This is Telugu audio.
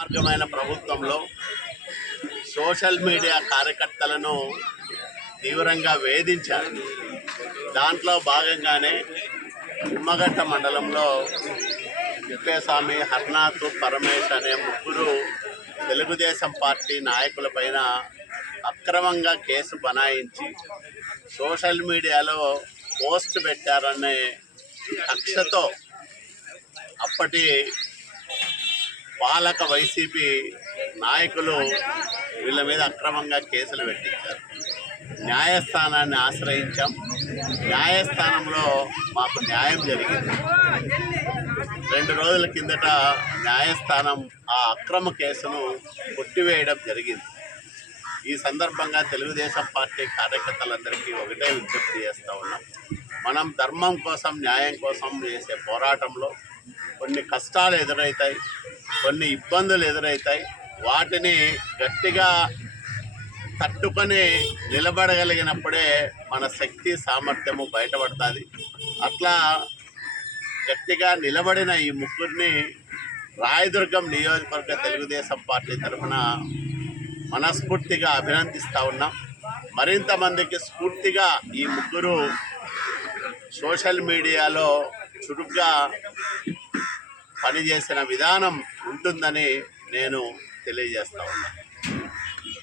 మార్గమైన ప్రభుత్వంలో సోషల్ మీడియా కార్యకర్తలను తీవ్రంగా వేధించారు. దాంట్లో భాగంగానే నిమ్మగడ్డ మండలంలో తిప్పేస్వామి, హర్నాథ్, పరమేశ్ అనే ముగ్గురు తెలుగుదేశం పార్టీ నాయకులపైన అక్రమంగా కేసు బనాయించి సోషల్ మీడియాలో పోస్ట్ పెట్టారనే కక్షతో అప్పటి పాలక వైసీపీ నాయకులు వీళ్ళ మీద అక్రమంగా కేసులు పెట్టించారు. న్యాయస్థానాన్ని ఆశ్రయించాం. న్యాయస్థానంలో మాకు న్యాయం జరిగింది. 2 రోజుల కిందట న్యాయస్థానం ఆ అక్రమ కేసును కొట్టివేయడం జరిగింది. ఈ సందర్భంగా తెలుగుదేశం పార్టీ కార్యకర్తలందరికీ ఒకటే విజ్ఞప్తి చేస్తూ ఉన్నాం. మనం ధర్మం కోసం, న్యాయం కోసం చేసే పోరాటంలో కొన్ని కష్టాలు ఎదురవుతాయి, కొన్ని ఇబ్బందులు ఎదురవుతాయి. వాటిని గట్టిగా తట్టుకొని నిలబడగలిగినప్పుడే మన శక్తి సామర్థ్యము బయటపడుతుంది. అట్లా గట్టిగా నిలబడిన ఈ ముగ్గురిని రాయదుర్గం నియోజకవర్గ తెలుగుదేశం పార్టీ తరఫున మనస్ఫూర్తిగా అభినందిస్తూ ఉన్నాం. మరింత మందికి స్ఫూర్తిగా ఈ ముగ్గురు సోషల్ మీడియాలో చురుగ్గా పనిచేసిన విధానం ఉంటుందని నేను తెలియజేస్తా ఉన్నాను.